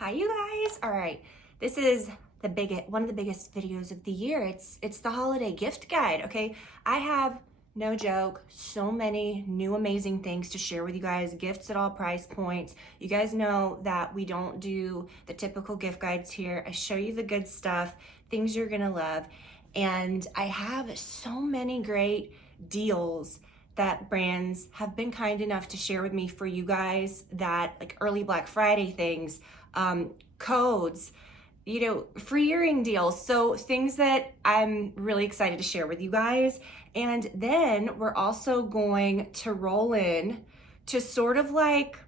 Hi you guys. All right, this is one of the biggest videos of the year. It's the holiday gift guide. Okay, I have, no joke, so many new amazing things to share with you guys. Gifts at all price points. You guys know that we don't do the typical gift guides here. I show you the good stuff, things you're gonna love, and I have so many great deals that brands have been kind enough to share with me for you guys, that like early Black Friday things, codes, free earring deals. So things that I'm really excited to share with you guys. And then we're also going to roll in to sort of like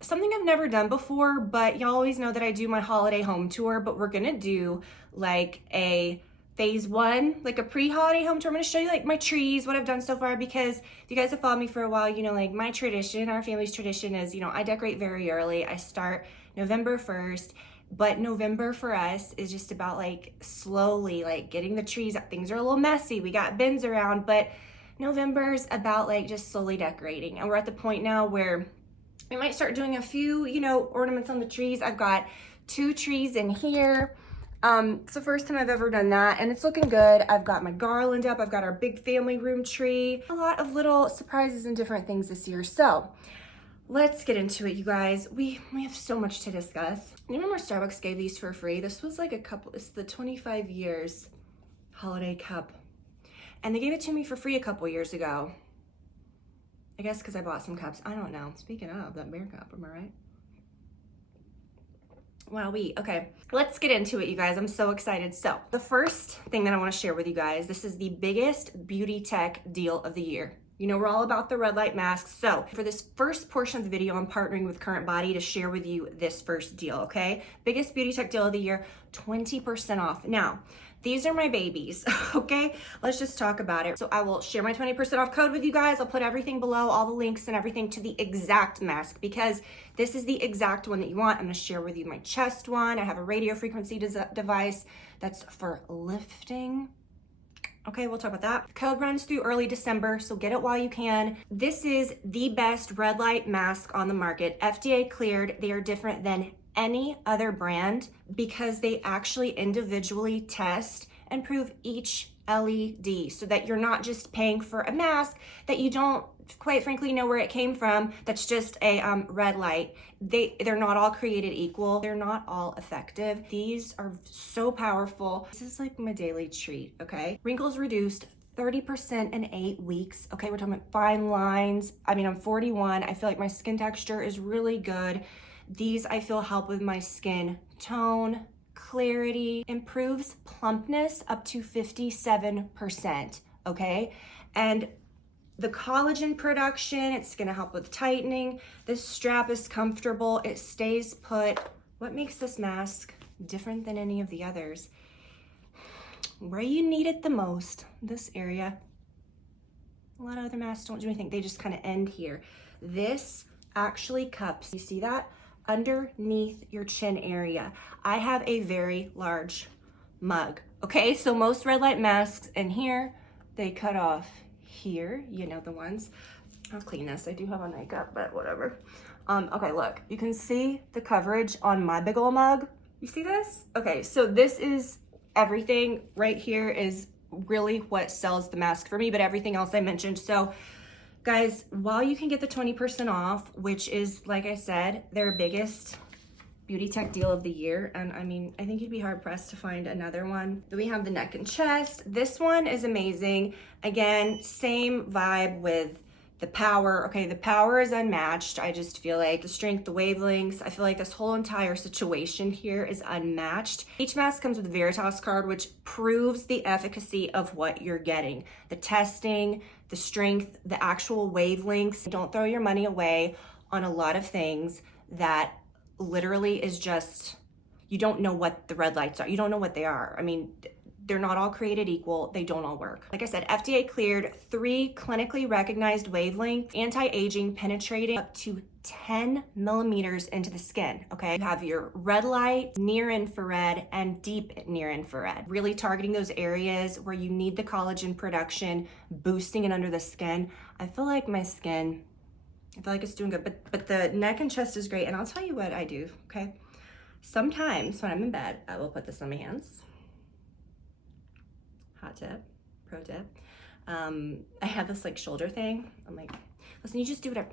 something I've never done before, but y'all always know that I do my holiday home tour, but we're gonna do like a phase one, like a pre-holiday home tour. I'm gonna show you like my trees, what I've done so far, because if you guys have followed me for a while, like my tradition, our family's tradition is, I decorate very early. I start November 1st, but November for us is just about like slowly like getting the trees up. Things are a little messy. We got bins around, but November's about like just slowly decorating. And we're at the point now where we might start doing a few, ornaments on the trees. I've got 2 trees in here. It's the first time I've ever done that, and it's looking good. I've got my garland up. I've got our big family room tree. A lot of little surprises and different things this year. So let's get into it, you guys. We have so much to discuss. You remember Starbucks gave these for free? This was like it's the 25 years holiday cup. And they gave it to me for free a couple years ago. I guess because I bought some cups. I don't know. Speaking of that bear cup, am I right? Okay, let's get into it, you guys. I'm so excited. So the first thing that I want to share with you guys, this is the biggest beauty tech deal of the year. We're all about the red light masks. So for this first portion of the video, I'm partnering with Current Body to share with you this first deal, okay? Biggest beauty tech deal of the year, 20% off. Now, these are my babies, okay? Let's just talk about it. So I will share my 20% off code with you guys. I'll put everything below, all the links and everything to the exact mask, because this is the exact one that you want. I'm gonna share with you my chest one. I have a radio frequency device that's for lifting. Okay, we'll talk about that. Code runs through early December, so get it while you can. This is the best red light mask on the market. FDA cleared. They are different than any other brand because they actually individually test and prove each LED, so that you're not just paying for a mask that you don't quite frankly know where it came from, that's just a red light. They're not all created equal. They're not all effective. These are so powerful. This is like my daily treat, okay? Wrinkles reduced 30% in 8 weeks. Okay, we're talking about fine lines. I'm 41. I feel like my skin texture is really good. These, I feel, help with my skin tone, clarity, improves plumpness up to 57%, okay? And the collagen production, it's gonna help with tightening. This strap is comfortable, it stays put. What makes this mask different than any of the others? Where you need it the most, this area. A lot of other masks don't do anything, they just kind of end here. This actually cups, you see that? Underneath your chin area. I have a very large mug, okay? So most red light masks in here, they cut off here, the ones. I'll clean this, I do have on makeup, but whatever. Okay, look, you can see the coverage on my big ol' mug. You see this? Okay, so this is everything right here is really what sells the mask for me, but everything else I mentioned. So guys, while you can get the 20% off, which is, like I said, their biggest beauty tech deal of the year, and I think you'd be hard pressed to find another one. Then we have the neck and chest. This one is amazing. Again, same vibe with the power. Okay, the power is unmatched. I just feel like the strength, the wavelengths, I feel like this whole entire situation here is unmatched. Each mask comes with a Veritas card, which proves the efficacy of what you're getting. The testing, the strength, the actual wavelengths. Don't throw your money away on a lot of things that literally is just, you don't know what the red lights are. You don't know what they are. They're not all created equal. They don't all work. Like I said, FDA cleared, 3 clinically recognized wavelengths, anti-aging, penetrating up to 10 millimeters into the skin, okay? You have your red light, near infrared, and deep near infrared, really targeting those areas where you need the collagen production, boosting it under the skin. I feel like my skin, I feel like it's doing good, but the neck and chest is great. And I'll tell you what I do, okay? Sometimes when I'm in bed, I will put this on my hands. Hot tip, pro tip. I have this like shoulder thing. I'm like, listen, you just do whatever,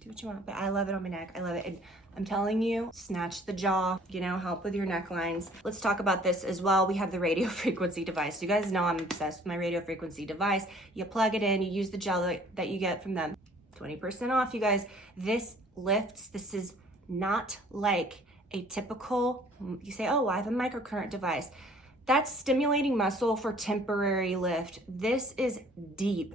do what you want, but I love it on my neck. I love it. And I'm telling you, snatch the jaw, you know, help with your necklines. Let's talk about this as well. We have the radio frequency device. You guys know I'm obsessed with my radio frequency device. You plug it in, you use the gel that you get from them. 20% off, you guys. This lifts. This is not like a typical, you say, oh, I have a microcurrent device. That's stimulating muscle for temporary lift. This is deep,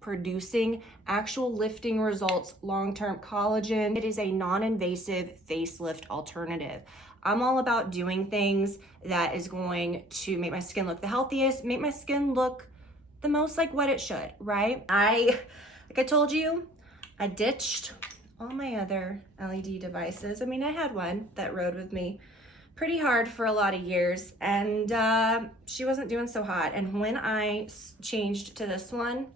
producing actual lifting results, long-term collagen. It is a non-invasive facelift alternative. I'm all about doing things that is going to make my skin look the healthiest, make my skin look the most like what it should, right? Like I told you, I ditched all my other LED devices. I mean, I had one that rode with me pretty hard for a lot of years, and she wasn't doing so hot. And when I changed to this one,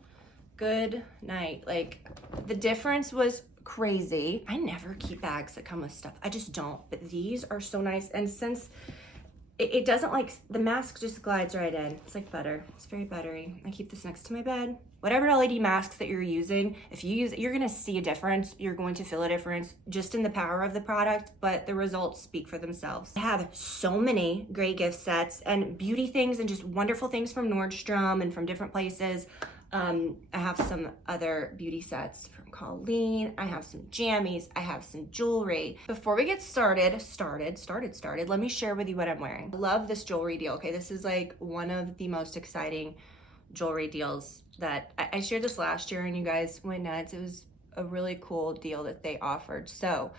good night. Like, the difference was crazy. I never keep bags that come with stuff. I just don't. But these are so nice. And since it doesn't, like, the mask just glides right in. It's like butter. It's very buttery. I keep this next to my bed. Whatever LED masks that you're using, if you use it, you're gonna see a difference. You're going to feel a difference just in the power of the product, but the results speak for themselves. I have so many great gift sets and beauty things and just wonderful things from Nordstrom and from different places. I have some other beauty sets from Colleen. I have some jammies. I have some jewelry. Before we get started, let me share with you what I'm wearing. I love this jewelry deal. Okay, this is like one of the most exciting jewelry deals that I shared this last year and you guys went nuts. It was a really cool deal that they offered. So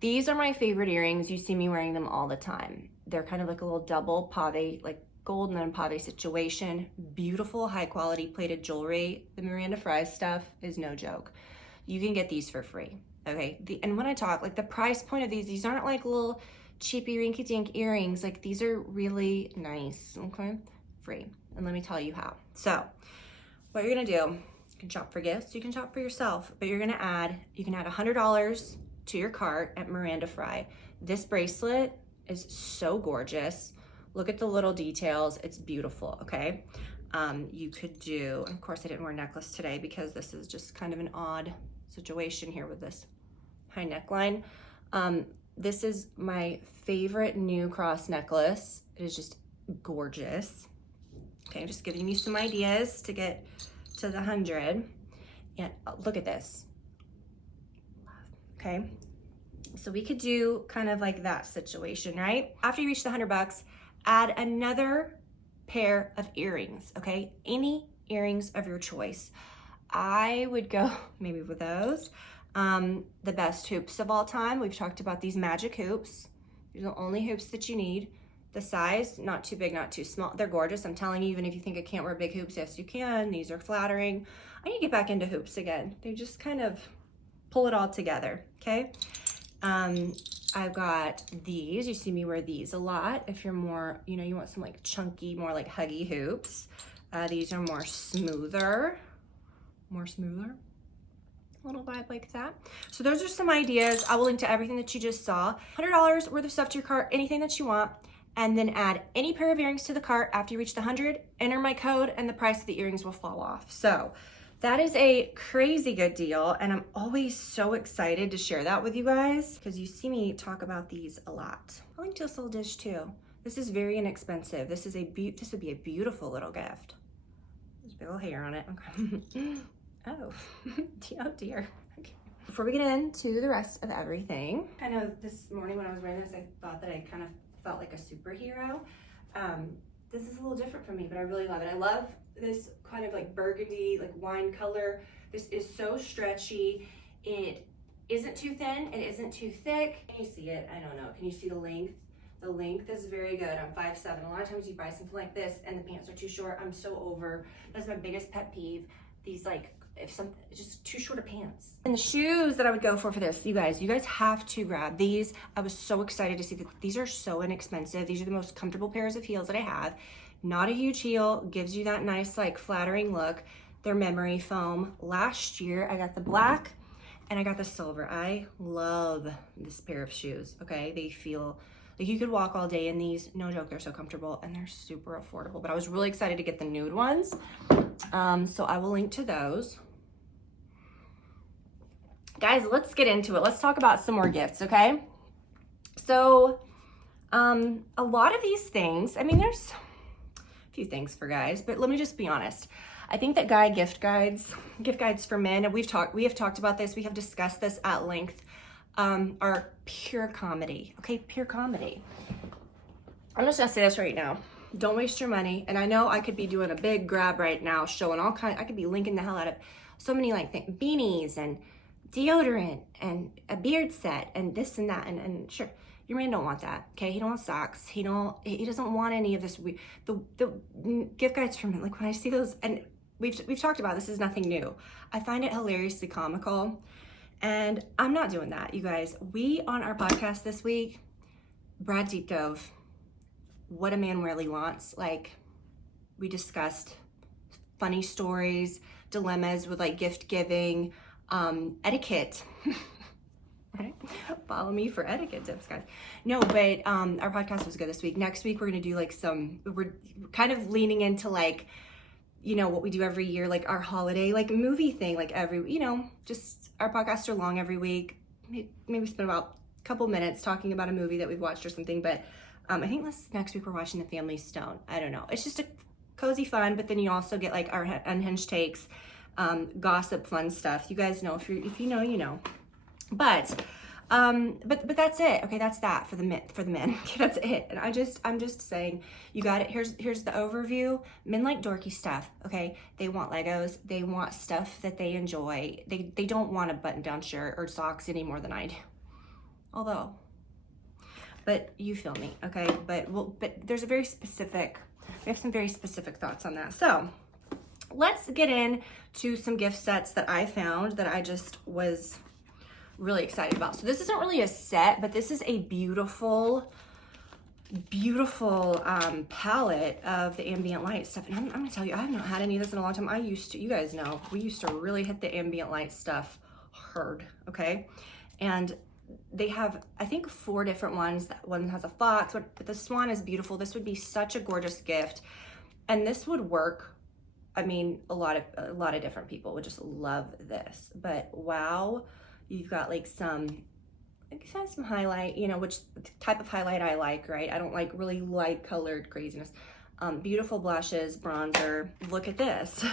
these are my favorite earrings. You see me wearing them all the time. They're kind of like a little double pave, like gold and pave situation. Beautiful, high quality plated jewelry. The Miranda Fry stuff is no joke. You can get these for free, okay? And when I talk, like the price point of these aren't like little cheapy rinky dink earrings. Like these are really nice, okay? Free. And let me tell you how. So what you're gonna do, you can shop for gifts, you can shop for yourself, but you can add $100 to your cart at Miranda Fry. This bracelet is so gorgeous. Look at the little details, it's beautiful, okay? You could do, of course I didn't wear a necklace today because this is just kind of an odd situation here with this high neckline. This is my favorite new cross necklace. It is just gorgeous. Okay, I'm just giving you some ideas to get to the 100. And look at this. Okay, so we could do kind of like that situation, right? After you reach the $100, add another pair of earrings, okay? Any earrings of your choice. I would go maybe with those. The best hoops of all time. We've talked about these magic hoops. These are the only hoops that you need. The size, not too big, not too small. They're gorgeous. I'm telling you, even if you think I can't wear big hoops, yes, you can. These are flattering. I need to get back into hoops again. They just kind of pull it all together, okay? I've got these. You see me wear these a lot. If you're more, you know, you want some like chunky, more like huggy hoops. These are more smoother. A little vibe like that. So those are some ideas. I will link to everything that you just saw. $100 worth of stuff to your cart, anything that you want. And then add any pair of earrings to the cart after you reach the 100, enter my code, and the price of the earrings will fall off. So that is a crazy good deal, and I'm always so excited to share that with you guys because you see me talk about these a lot. I'll link to this little dish too. This is very inexpensive. This would be a beautiful little gift. There's big old hair on it. Okay. Oh, oh dear. Okay. Before we get into the rest of everything, I know this morning when I was wearing this, I thought that I kind of felt like a superhero. This is a little different from me, but I really love it. I love this kind of like burgundy, like wine color. This is so stretchy. It isn't too thin, it isn't too thick. Can you see it? I don't know. Can you see the length? The length is very good. I'm 5'7". A lot of times you buy something like this and the pants are too short. I'm so over. That's my biggest pet peeve. These like, just too short of pants. And the shoes that I would go for this, you guys have to grab these. I was so excited to see that these are so inexpensive. These are the most comfortable pairs of heels that I have. Not a huge heel, gives you that nice like flattering look. They're memory foam. Last year I got the black and I got the silver. I love this pair of shoes, okay? They feel Like you could walk all day in these, no joke, they're so comfortable and they're super affordable. But I was really excited to get the nude ones. So I will link to those. Guys, let's get into it. Let's talk about some more gifts, okay? So a lot of these things, I mean, there's a few things for guys, but let me just be honest. I think that guy gift guides for men, and we have talked about this, we have discussed this at length, are pure comedy, okay? Pure comedy. I'm just gonna say this right now. Don't waste your money. And I know I could be doing a big grab right now, showing all kinds, I could be linking the hell out of so many like beanies and deodorant and a beard set and this and that. And sure, your man don't want that, okay? He don't want socks. He doesn't want any of this. The gift guides from him, like when I see those, and we've talked about this, is nothing new. I find it hilariously comical. And I'm not doing that, you guys. We, on our podcast this week, Brad deep dove what a man really wants. Like, we discussed funny stories, dilemmas with like gift giving, etiquette. Right? Follow me for etiquette tips, guys. No, but our podcast was good this week. Next week, we're gonna do like we're kind of leaning into like, you know, what we do every year, like our holiday, like movie thing, like just our podcasts are long every week. Maybe spend about a couple minutes talking about a movie that we've watched or something, but I think next week we're watching The Family Stone. I don't know. It's just a cozy fun, but then you also get like our unhinged takes, gossip, fun stuff. You guys know, if you know, you know. But that's it. Okay, that's that for the men. Okay, that's it. And I'm just saying, you got it. Here's the overview. Men like dorky stuff. Okay, they want Legos. They want stuff that they enjoy. They don't want a button-down shirt or socks any more than I do. Although, but you feel me, okay? But there's we have some very specific thoughts on that. So let's get into some gift sets that I found that I just was really excited about. So this isn't really a set, but this is a beautiful palette of the ambient light stuff. And I'm gonna tell you, I have not had any of this in a long time. You guys know, we used to really hit the ambient light stuff hard, okay? And they have, I think, 4 different ones. One has a fox, but the swan is beautiful. This would be such a gorgeous gift. And this would work. I mean, a lot of different people would just love this. But wow, you've got like some highlight, you know, which type of highlight I like, right? I don't like really light colored craziness. Beautiful blushes, bronzer. Look at this,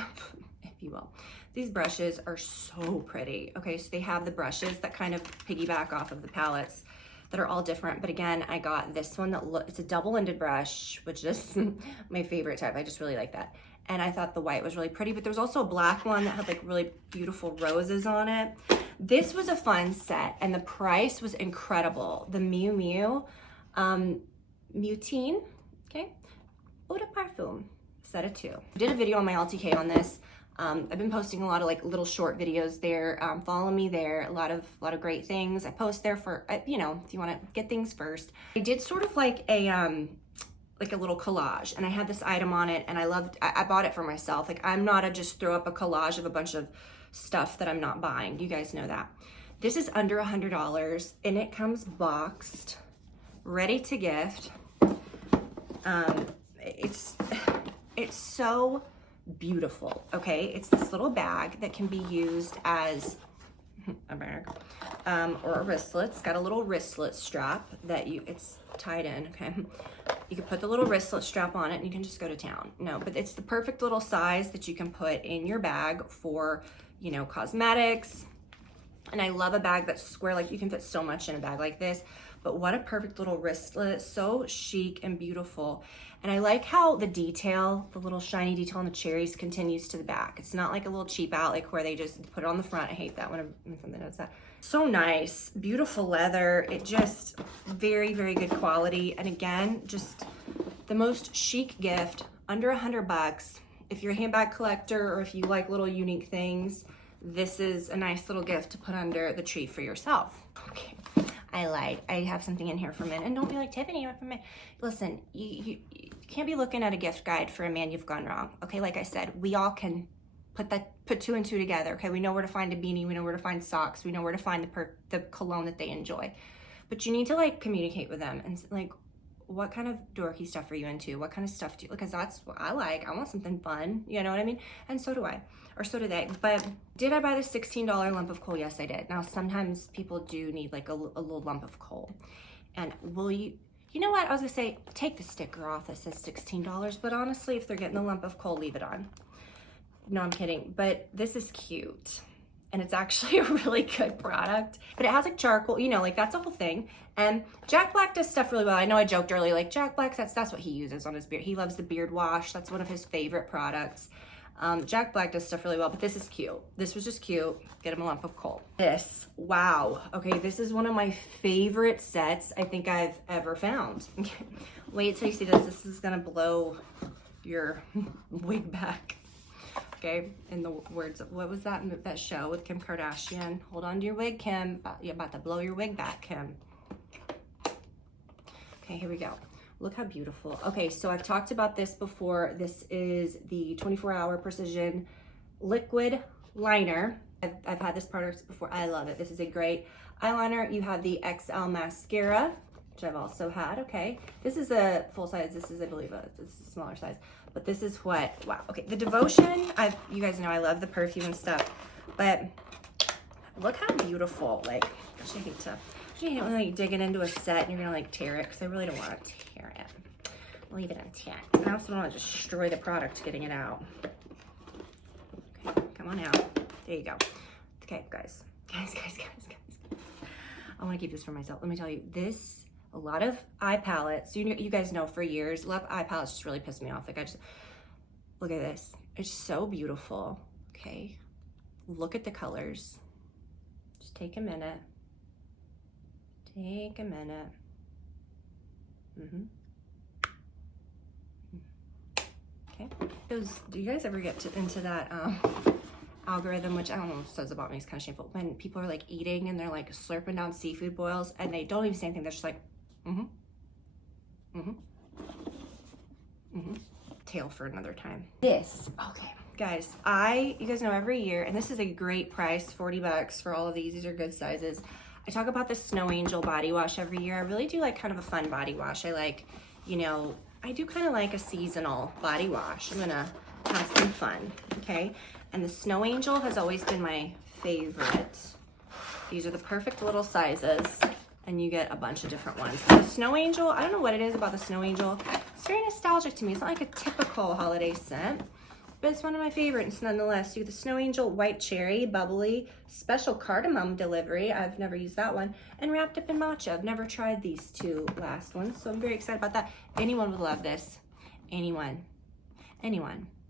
if you will. These brushes are so pretty. Okay, so they have the brushes that kind of piggyback off of the palettes that are all different. But again, I got this one it's a double-ended brush, which is my favorite type. I just really like that. And I thought the white was really pretty, but there's also a black one that had like really beautiful roses on it. This was a fun set, and the price was incredible. The Miu Miu Mutine, okay, Eau de Parfum, set of 2. I did a video on my LTK on this. I've been posting a lot of like little short videos there. Follow me there. A lot of great things. I post there for, you know, if you want to get things first. I did sort of like a little collage, and I had this item on it, and I bought it for myself. Like, I'm not just throw up a collage of a bunch of stuff that I'm not buying. You guys know that. This is under $100, and it comes boxed, ready to gift. It's so beautiful, okay? It's this little bag that can be used as a bag or a wristlet. It's got a little wristlet strap that it's tied in, okay? You can put the little wristlet strap on it and you can just go to town. No, but it's the perfect little size that you can put in your bag for, you know, cosmetics. And I love a bag that's square. Like, you can fit so much in a bag like this, but what a perfect little wristlet. So chic and beautiful. And I like how the detail, the little shiny detail on the cherries, continues to the back. It's not like a little cheap out, like where they just put it on the front. I hate that when something does that. So nice, beautiful leather. It just very, very good quality. And again, just the most chic gift, under $100. If you're a handbag collector or if you like little unique things, this is a nice little gift to put under the tree for yourself. Okay, I lied. I have something in here for men. And don't be like, Tiffany, what for men? Listen, you can't be looking at a gift guide for a man. You've gone wrong. Okay, like I said, we all can put 2 and 2 together. Okay, we know where to find a beanie. We know where to find socks. We know where to find the cologne that they enjoy. but you need to like communicate with them and like, what kind of dorky stuff are you into? What kind of stuff do you, because that's what I like. I want something fun, you know what I mean? And so do I, or so do they. But did I buy the $16 lump of coal? Yes, I did. Now, sometimes people do need like a little lump of coal. And will you know what? I was gonna say, take the sticker off that says $16, but honestly, if they're getting the lump of coal, leave it on. No, I'm kidding, but this is cute. And it's actually a really good product, but it has like charcoal, you know, like that's a whole thing. And Jack Black does stuff really well. I know I joked earlier, like Jack Black, that's what he uses on his beard. He loves the beard wash. That's one of his favorite products. Jack Black does stuff really well, but this is cute. This was just cute. Get him a lump of coal. This, wow. Okay, this is one of my favorite sets I think I've ever found. Wait till you see this. This is gonna blow your wig back. Okay, in the words of, what was that show with Kim Kardashian? Hold on to your wig, Kim. You're about to blow your wig back, Kim. Okay, here we go. Look how beautiful. Okay, so I've talked about this before. This is the 24-hour precision liquid liner. I've had this product before. I love it. This is a great eyeliner. You have the XL mascara, which I've also had. Okay, this is a full size. This is, I believe, this is a smaller size. But this is what, wow. Okay, the Devotion, you guys know I love the perfume and stuff, but look how beautiful. Like, I hate when like digging into a set and you're gonna like tear it, because I really don't want to tear it. Leave it intact. I also don't want to destroy the product getting it out. Okay, come on out. There you go. Okay, guys. I want to keep this for myself. Let me tell you, a lot of eye palettes, you guys know for years, a lot of eye palettes just really piss me off. Like look at this. It's so beautiful. Okay. Look at the colors. Just take a minute. Take a minute. Okay. Do you guys ever get into that algorithm, which I don't know what it says about me, it's kind of shameful, when people are like eating and they're like slurping down seafood boils and they don't even say anything, they're just like, tale for another time. This, okay, guys, you guys know every year, and this is a great price, $40 for all of these. These are good sizes. I talk about the Snow Angel body wash every year. I really do like kind of a fun body wash. I like, you know, I do kind of like a seasonal body wash. I'm gonna have some fun, okay? And the Snow Angel has always been my favorite. These are the perfect little sizes, and you get a bunch of different ones. The Snow Angel, I don't know what it is about the Snow Angel. It's very nostalgic to me. It's not like a typical holiday scent, but it's one of my favorites nonetheless. You get the Snow Angel White Cherry, Bubbly, Special Cardamom Delivery. I've never used that one. And Wrapped Up in Matcha. I've never tried these two last ones, so I'm very excited about that. Anyone would love this. Anyone.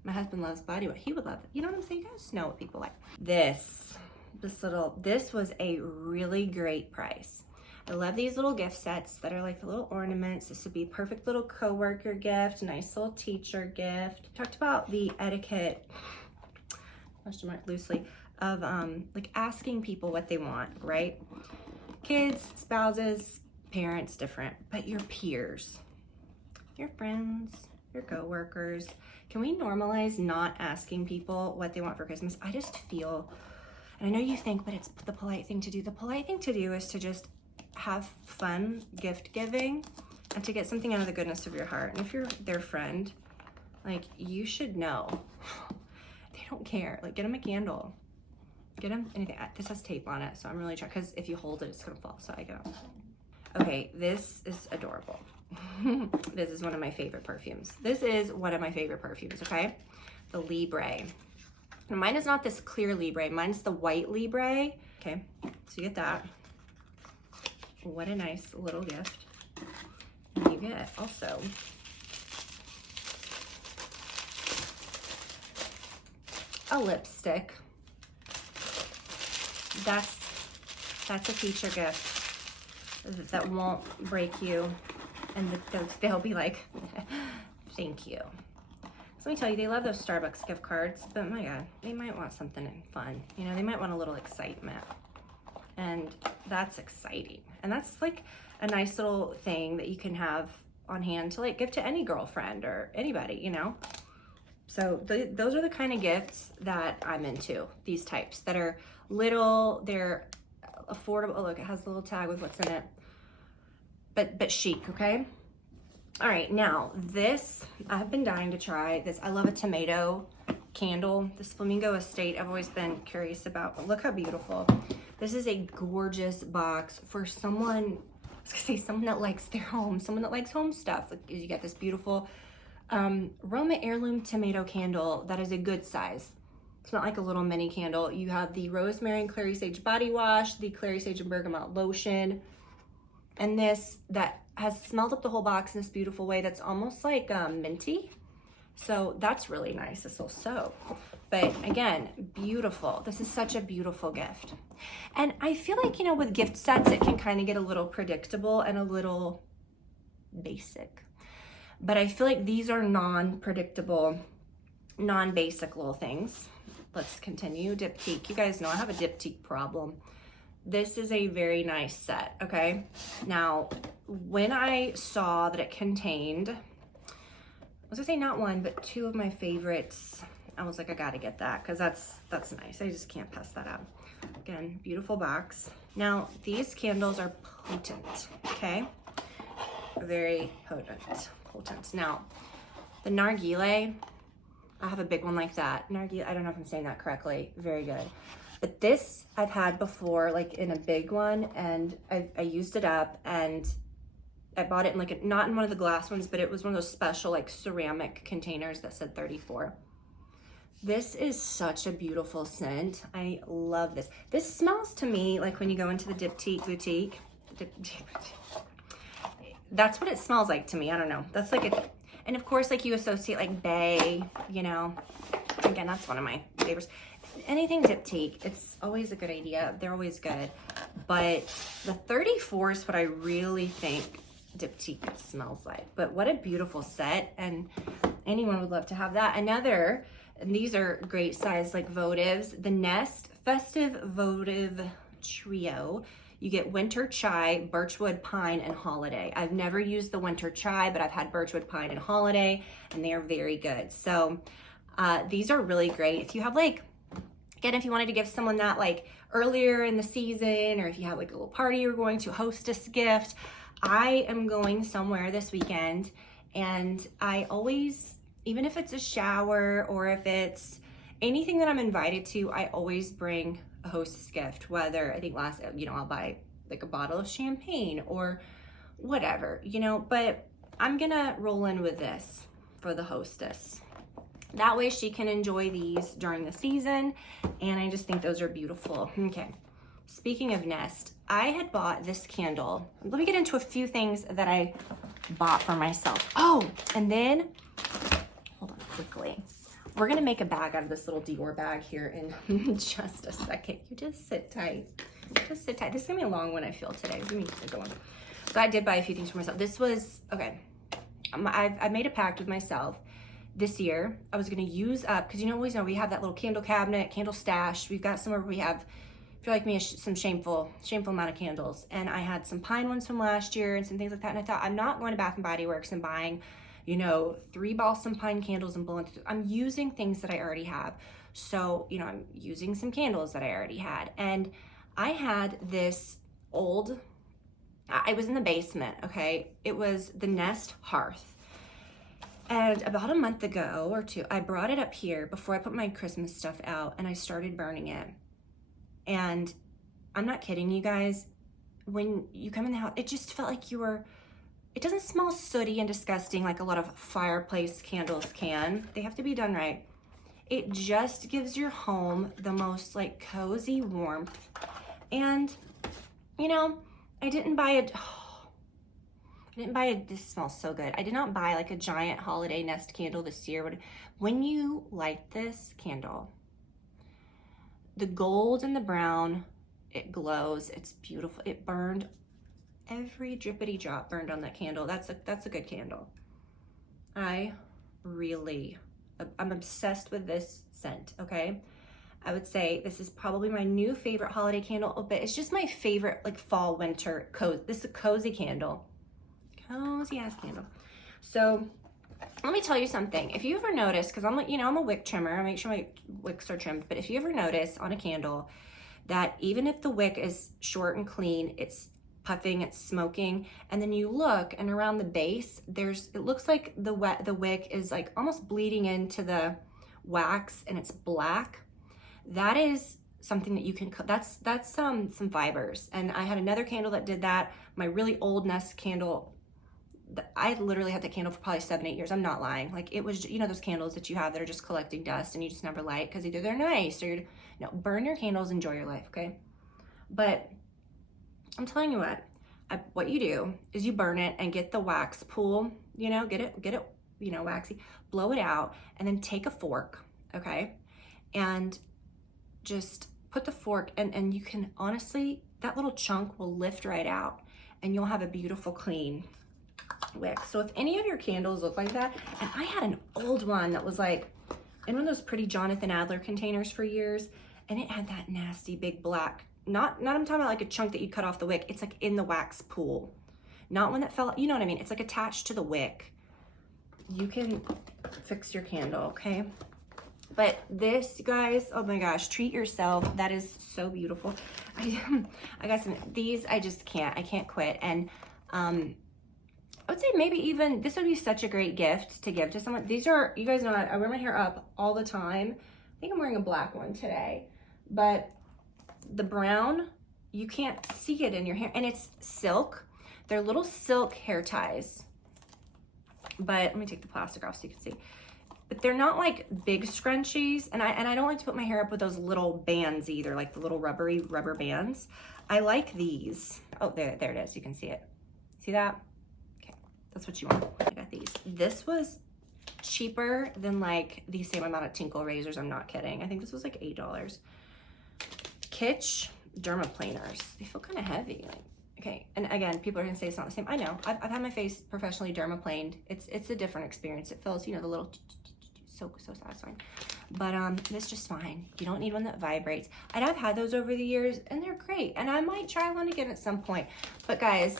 My husband loves body wash. He would love it. You know what I'm saying? You guys know what people like. This was a really great price. I love these little gift sets that are like the little ornaments. This would be a perfect little coworker gift, nice little teacher gift. Talked about the etiquette, question mark loosely, of like asking people what they want, right? Kids, spouses, parents, different, but your peers, your friends, your coworkers. Can we normalize not asking people what they want for Christmas? I just feel, and I know you think, but it's the polite thing to do. The polite thing to do is to just have fun gift giving and to get something out of the goodness of your heart. And if you're their friend, like, you should know. They don't care. Like, get them a candle. Get them anything. This has tape on it, so I'm really trying, because if you hold it, it's gonna fall. So I go. Okay, this is adorable. This is one of my favorite perfumes. Okay? The Libre. Now, mine is not this clear Libre. Mine's the white Libre. Okay, so you get that. What a nice little gift. And you get also a lipstick. That's a feature gift that won't break you, and they'll be like, thank you. So let me tell you, they love those Starbucks gift cards, but my God, they might want something fun. You know, they might want a little excitement, and that's exciting. And that's like a nice little thing that you can have on hand to like give to any girlfriend or anybody, you know? So those are the kind of gifts that I'm into, these types that are little, they're affordable. Oh, look, it has a little tag with what's in it. but chic, okay? All right, now this, I've been dying to try this. I love a tomato candle. This Flamingo Estate, I've always been curious about, but look how beautiful. This is a gorgeous box for someone, I was gonna say someone that likes their home, someone that likes home stuff. Like, you get this beautiful Roma Heirloom tomato candle that is a good size. It's not like a little mini candle. You have the rosemary and clary sage body wash, the clary sage and bergamot lotion, and this that has smelled up the whole box in this beautiful way that's almost like minty. So that's really nice. This will soak. But again, beautiful. This is such a beautiful gift. And I feel like, you know, with gift sets, it can kind of get a little predictable and a little basic. But I feel like these are non-predictable, non-basic little things. Let's continue. Diptyque. You guys know I have a diptyque problem. This is a very nice set, okay? Now, when I saw that it contained, I was gonna say not one, but two of my favorites, I was like, I gotta get that, because that's nice. I just can't pass that up. Again, beautiful box. Now, these candles are potent, okay? Very potent. Now, the nargile, I have a big one like that. Nargile, I don't know if I'm saying that correctly. Very good. But this I've had before, like in a big one, and I used it up, and I bought it in like a, not in one of the glass ones, but it was one of those special like ceramic containers that said 34. This is such a beautiful scent. I love this. This smells to me like when you go into the Diptyque boutique. That's what it smells like to me. I don't know. That's like a, and of course, like you associate like bay, you know. Again, that's one of my favorites. Anything Diptyque, it's always a good idea. They're always good. But the 34 is what I really think Diptyque smells like. But what a beautiful set, and anyone would love to have that. Another, and these are great size like votives, the Nest Festive Votive Trio. You get winter chai, birchwood, pine, and holiday. I've never used the winter chai, but I've had birchwood, pine, and holiday, and they are very good. So these are really great. If you have like, again, if you wanted to give someone that like earlier in the season, or if you have like a little party you're going to, hostess gift. I am going somewhere this weekend, and I always, even if it's a shower or if it's anything that I'm invited to, I always bring a hostess gift. Whether, I think last, you know, I'll buy like a bottle of champagne or whatever, you know, but I'm gonna roll in with this for the hostess. That way she can enjoy these during the season, and I just think those are beautiful. Okay, speaking of Nest, I had bought this candle. Let me get into a few things that I bought for myself. Oh, and then, hold on quickly. We're gonna make a bag out of this little Dior bag here in just a second. You just sit tight. Just sit tight. This is gonna be a long one, I feel, today. Give me a good one. So I did buy a few things for myself. This was, okay, I made a pact with myself. This year, I was gonna use up, because you know, always know we have that little candle cabinet, candle stash. We've got somewhere we have, if you're like me, some shameful amount of candles. And I had some pine ones from last year and some things like that. And I thought, I'm not going to Bath and Body Works and buying, you know, 3 balsam pine candles and blowing through. I'm using things that I already have. So, you know, I'm using some candles that I already had. And I had this old, I was in the basement, okay? It was the Nest Hearth. And about a month ago or two, I brought it up here before I put my Christmas stuff out, and I started burning it. And I'm not kidding you guys, when you come in the house, it just felt like you were, it doesn't smell sooty and disgusting like a lot of fireplace candles can. They have to be done right. It just gives your home the most like cozy warmth. And, you know, I didn't buy it. This smells so good. I did not buy like a giant holiday Nest candle this year. When you light this candle, the gold and the brown, it glows. It's beautiful. It burned, every drippity drop burned on that candle. That's a good candle. I'm obsessed with this scent, okay? I would say this is probably my new favorite holiday candle, but it's just my favorite like fall, winter, this is a cozy candle. Cozy ass candle. So let me tell you something. If you ever notice, because I'm a wick trimmer, I make sure my wicks are trimmed, but if you ever notice on a candle that even if the wick is short and clean, it's puffing, it's smoking, and then you look, and around the base, it looks like the wick is like almost bleeding into the wax, and it's black. That is something that you can, that's some fibers. And I had another candle that did that. My really old Nest candle, I literally had that candle for probably 7-8 years. I'm not lying. Like, it was, you know, those candles that you have that are just collecting dust and you just never light because either they're nice or no, burn your candles, enjoy your life, okay? But I'm telling you what you do is you burn it and get the wax pool, you know, get it, you know, waxy, blow it out, and then take a fork, okay? And just put the fork, and you can honestly, that little chunk will lift right out and you'll have a beautiful clean wick. So if any of your candles look like that, and I had an old one that was like in one of those pretty Jonathan Adler containers for years, and it had that nasty big black, not I'm talking about like a chunk that you cut off the wick. It's like in the wax pool, not one that fell, you know what I mean? It's like attached to the wick. You can fix your candle, okay? But this, guys, oh my gosh, treat yourself. That is so beautiful. I got some, these I just can't, I can't quit. And I would say maybe even, this would be such a great gift to give to someone. These are, you guys know I wear my hair up all the time. I think I'm wearing a black one today. But the brown, you can't see it in your hair. And it's silk. They're little silk hair ties. But let me take the plastic off so you can see. But they're not like big scrunchies. And I don't like to put my hair up with those little bands either, like the little rubber bands. I like these. Oh, there it is. You can see it. See that? Okay, that's what you want. I got these. This was cheaper than like the same amount of Tinkle razors. I'm not kidding. I think this was like $8. Kitsch dermaplaners. They feel kind of heavy. Like, okay, and again, people are gonna say it's not the same. I know. I've had my face professionally dermaplaned. It's a different experience. It feels, you know, the little so satisfying. But it's just fine. You don't need one that vibrates. And I've had those over the years, and they're great. And I might try one again at some point. But guys,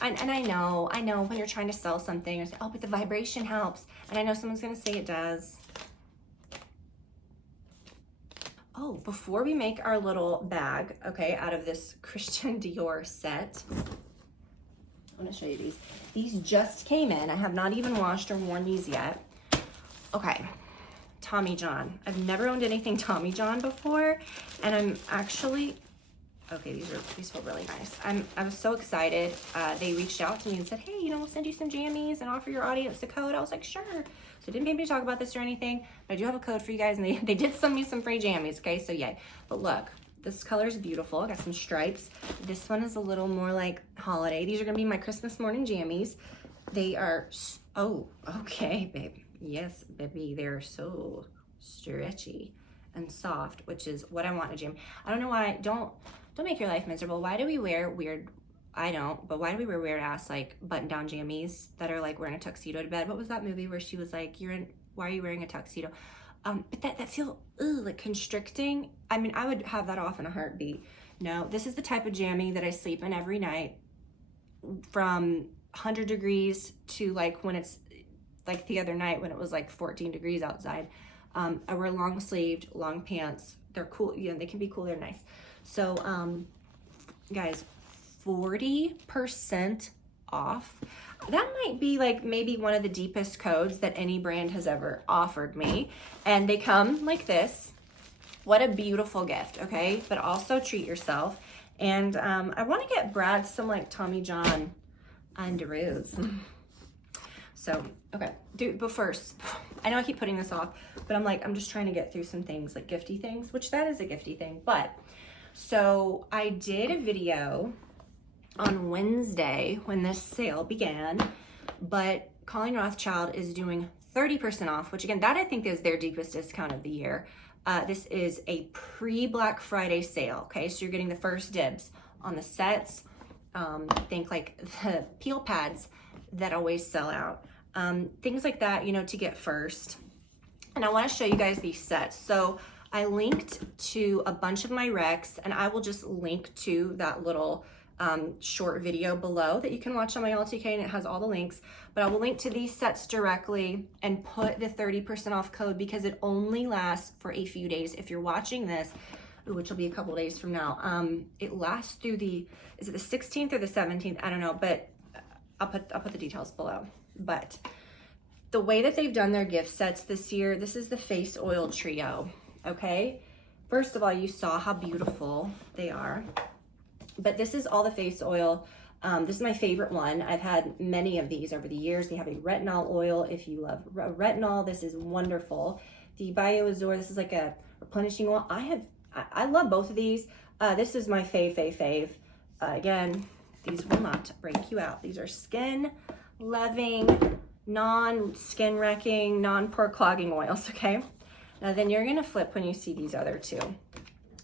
and I know when you're trying to sell something, you say, oh, but the vibration helps. And I know someone's gonna say it does. Oh, before we make our little bag, okay, out of this Christian Dior set, I'm gonna show you these. These just came in. I have not even washed or worn these yet. Okay, Tommy John. I've never owned anything Tommy John before, and I'm actually, okay, these feel really nice. I was so excited. They reached out to me and said, hey, you know, we'll send you some jammies and offer your audience a code. I was like, sure. So didn't pay me to talk about this or anything, but I do have a code for you guys, and they did send me some free jammies, okay? So yay. But look, this color is beautiful. I got some stripes. This one is a little more like holiday. These are gonna be my Christmas morning jammies. They are, oh, okay, babe. Yes, baby, they're so stretchy and soft, which is what I want in a jam. I don't know why, don't make your life miserable. Why do we wear weird, I don't, but why do we wear weird ass like button down jammies that are like wearing a tuxedo to bed? What was that movie where she was like, why are you wearing a tuxedo? But that feel like constricting. I mean, I would have that off in a heartbeat. No, this is the type of jammy that I sleep in every night, from 100 degrees to like when it's like the other night when it was like 14 degrees outside. I wear long sleeved, long pants. They're cool. You know, they can be cool. They're nice. So, guys, 40% off. That might be like maybe one of the deepest codes that any brand has ever offered me. And they come like this. What a beautiful gift, okay? But also treat yourself. And I want to get Brad some like Tommy John underoos. So, okay, dude, but first, I know I keep putting this off, but I'm just trying to get through some things like gifty things, which that is a gifty thing. But so I did a video on Wednesday when this sale began, but Colleen Rothschild is doing 30% off, which again, that I think is their deepest discount of the year. This is a pre-Black Friday sale, okay? So you're getting the first dibs on the sets. Think like the peel pads that always sell out. Things like that, you know, to get first. And I wanna show you guys these sets. So I linked to a bunch of my recs, and I will just link to that little short video below that you can watch on my LTK, and it has all the links. But I will link to these sets directly and put the 30% off code because it only lasts for a few days. If you're watching this, which will be a couple days from now. It lasts through is it the 16th or the 17th? I don't know, but I'll put the details below. But the way that they've done their gift sets this year, this is the face oil trio, okay? First of all, you saw how beautiful they are, but this is all the face oil. This is my favorite one. I've had many of these over the years. They have a retinol oil. If you love retinol, this is wonderful. The Bioazure, this is like a replenishing oil. I love both of these. This is my fave. Again, these will not break you out. These are skin loving, non-skin wrecking, non-pore clogging oils, okay? Now then you're gonna flip when you see these other two.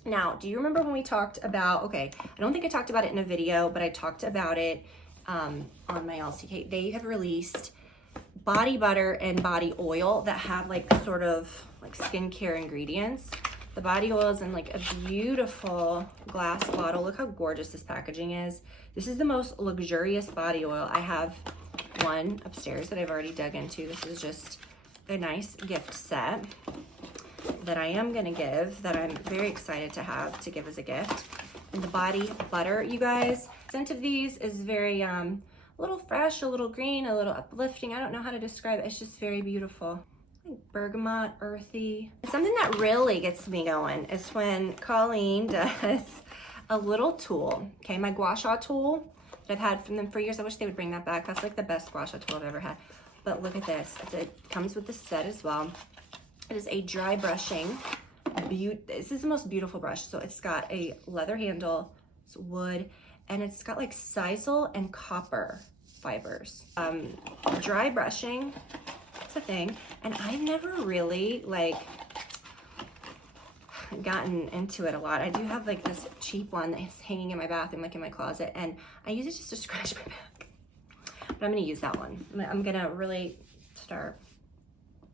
Now, do you remember when we talked about, okay, I don't think I talked about it in a video, but I talked about it on my LCK. They have released body butter and body oil that have like sort of like skincare ingredients. The body oil is in like a beautiful glass bottle. Look how gorgeous this packaging is. This is the most luxurious body oil. I have one upstairs that I've already dug into. This is just a nice gift set that I am gonna give, that I'm very excited to have to give as a gift. And the body butter, you guys, scent of these is very a little fresh, a little green, a little uplifting. I don't know how to describe it. It's just very beautiful. Like bergamot, earthy. Something that really gets me going is when Colleen does a little tool. Okay, my gua sha tool that I've had from them for years. I wish they would bring that back. That's like the best gua sha tool I've ever had. But look at this. It comes with the set as well. It is a dry brushing. This is the most beautiful brush. So it's got a leather handle, it's wood, and it's got like sisal and copper fibers. Dry brushing, it's a thing. And I've never really like gotten into it a lot. I do have like this cheap one that's hanging in my bathroom, like in my closet, and I use it just to scratch my back. But I'm gonna use that one. I'm gonna really start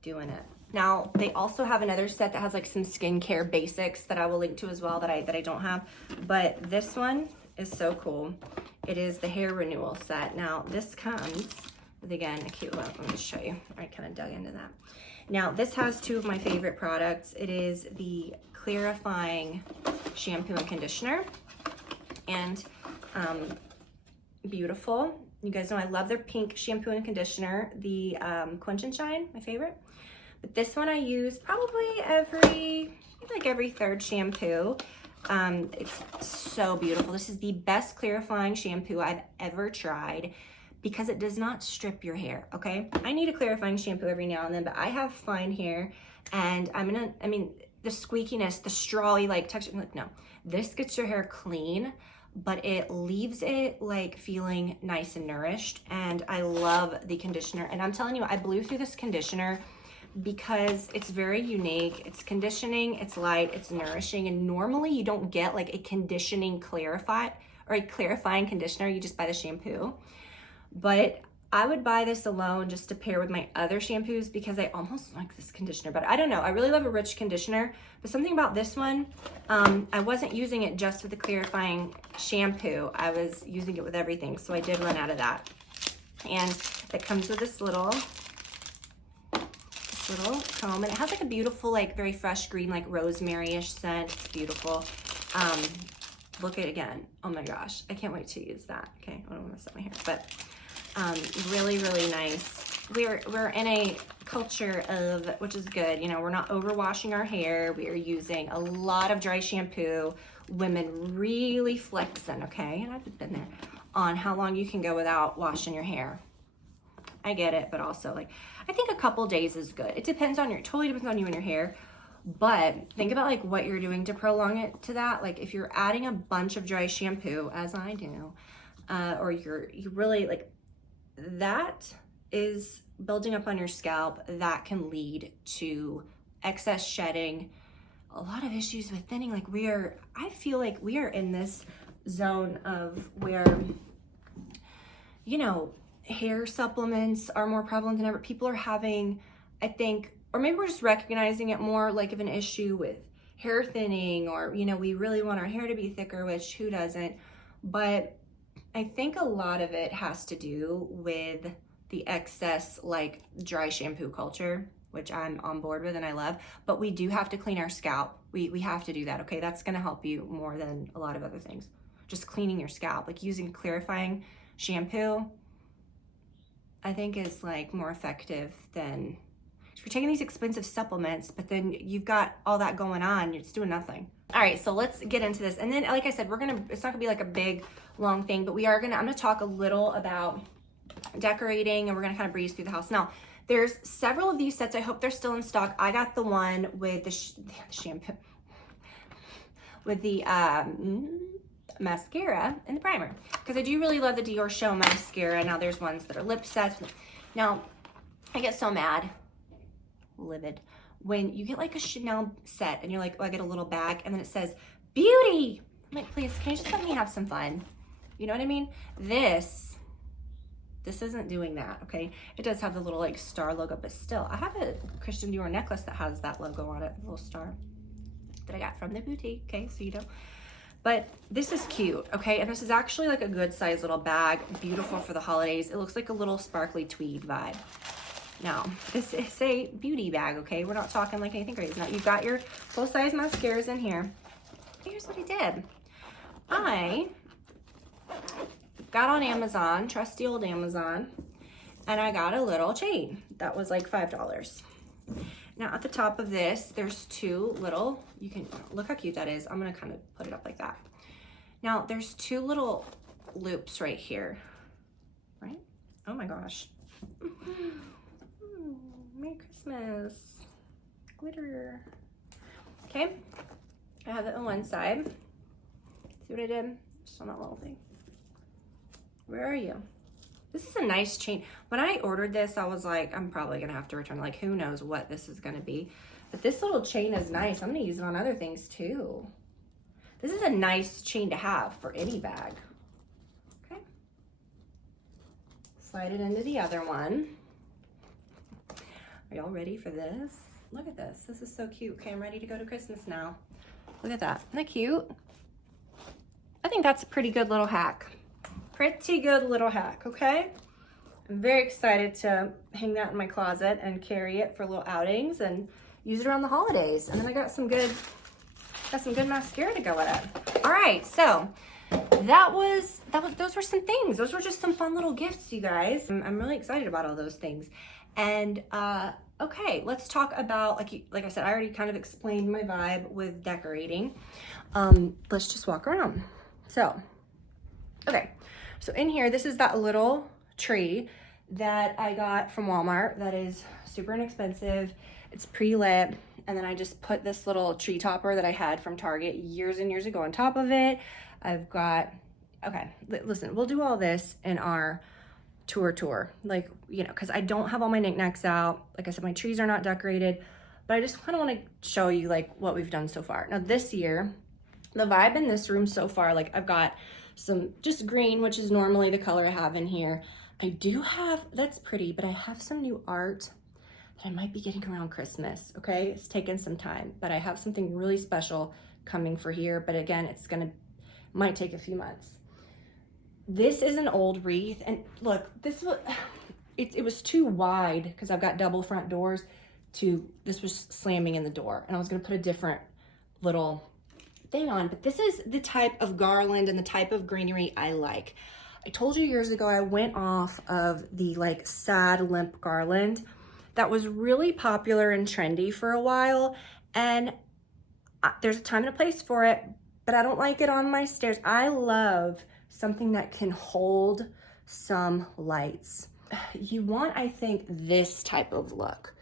doing it. Now, they also have another set that has like some skincare basics that I will link to as well that I don't have. But this one is so cool. It is the hair renewal set. Now, this comes with, again, a cute one. Let me just show you. I kind of dug into that. Now, this has two of my favorite products. It is the clarifying shampoo and conditioner. And beautiful. You guys know I love their pink shampoo and conditioner. The Quench and Shine, my favorite. But this one I use probably every third shampoo. It's so beautiful. This is the best clarifying shampoo I've ever tried because it does not strip your hair, okay? I need a clarifying shampoo every now and then, but I have fine hair and the squeakiness, the strawy like texture, like no. This gets your hair clean, but it leaves it like feeling nice and nourished. And I love the conditioner. And I'm telling you, I blew through this conditioner because it's very unique. It's conditioning, it's light, it's nourishing, and normally you don't get like a conditioning clarifying conditioner. You just buy the shampoo. But I would buy this alone just to pair with my other shampoos because I almost like this conditioner, but I don't know. I really love a rich conditioner, but something about this one, I wasn't using it just with the clarifying shampoo. I was using it with everything, so I did run out of that. And it comes with this little comb, and it has like a beautiful, like very fresh green, like rosemary-ish scent. It's beautiful. Look at it again. Oh my gosh, I can't wait to use that. Okay, I don't want to set my hair, but really, really nice. We're in a culture of, which is good, you know, we're not overwashing our hair. We are using a lot of dry shampoo. Women really flexing, okay? And I've been there on how long you can go without washing your hair. I get it, but also like, I think a couple days is good. It totally depends on you and your hair, but think about like what you're doing to prolong it to that. Like if you're adding a bunch of dry shampoo, as I do, or you really like, that is building up on your scalp. That can lead to excess shedding, a lot of issues with thinning. Like I feel like we are in this zone of where, you know, hair supplements are more prevalent than ever. People are having, I think, or maybe we're just recognizing it more like of an issue with hair thinning, or, you know, we really want our hair to be thicker, which who doesn't? But I think a lot of it has to do with the excess like dry shampoo culture, which I'm on board with and I love, but we do have to clean our scalp. We have to do that, okay? That's gonna help you more than a lot of other things. Just cleaning your scalp, like using clarifying shampoo, I think is like more effective than if you're taking these expensive supplements, but then you've got all that going on, it's doing nothing. All right, so let's get into this. And then, like I said, it's not gonna be like a big, long thing, but I'm gonna talk a little about decorating, and we're gonna kind of breeze through the house. Now, there's several of these sets. I hope they're still in stock. I got the one with the shampoo, with the mascara and the primer, because I do really love the Dior Show mascara. Now there's ones that are lip sets. Now, I get so mad, livid, when you get like a Chanel set and you're like, oh, I get a little bag and then it says beauty. I'm like, please, can you just let me have some fun? You know what I mean? This isn't doing that, okay? It does have the little like star logo, but still, I have a Christian Dior necklace that has that logo on it, a little star that I got from the boutique, okay, so you know. But this is cute, okay? And this is actually like a good size little bag, beautiful for the holidays. It looks like a little sparkly tweed vibe. Now, this is a beauty bag, okay? We're not talking like anything crazy. Now, you've got your full-size mascaras in here. Here's what I did. I got on Amazon, trusty old Amazon, and I got a little chain that was like $5. Now at the top of this, there's two little, you can look how cute that is. I'm gonna kind of put it up like that. Now there's two little loops right here, right? Oh my gosh. Merry Christmas. Glitter. Okay, I have it on one side. See what I did? Just on that little thing. Where are you? This is a nice chain. When I ordered this, I was like, I'm probably gonna have to return it. Like, who knows what this is gonna be. But this little chain is nice. I'm gonna use it on other things too. This is a nice chain to have for any bag. Okay. Slide it into the other one. Are y'all ready for this? Look at this. This is so cute. Okay, I'm ready to go to Christmas now. Look at that. Isn't that cute? I think that's a pretty good little hack. Pretty good little hack, okay? I'm very excited to hang that in my closet and carry it for little outings and use it around the holidays. And then I got some good mascara to go with it. All right, so those were some things. Those were just some fun little gifts, you guys. I'm really excited about all those things. And okay, let's talk about, like I said, I already kind of explained my vibe with decorating. Let's just walk around. So, okay. So in here, this is that little tree that I got from Walmart that is super inexpensive. It's pre-lit. And then I just put this little tree topper that I had from Target years and years ago on top of it. I've got, okay, listen, we'll do all this in our tour. Like, you know, because I don't have all my knickknacks out. Like I said, my trees are not decorated, but I just kind of want to show you like what we've done so far. Now this year, the vibe in this room so far, like I've got some just green, which is normally the color I have in here. I do have, that's pretty, but I have some new art that I might be getting around Christmas, okay? It's taken some time, but I have something really special coming for here, but again, might take a few months. This is an old wreath, and look, it was too wide because I've got double front doors this was slamming in the door, and I was gonna put a different little thing on, but this is the type of garland and the type of greenery I like. I told you years ago I went off of the like sad limp garland that was really popular and trendy for a while, and there's a time and a place for it, but I don't like it on my stairs. I love something that can hold some lights. You want, I think, this type of look,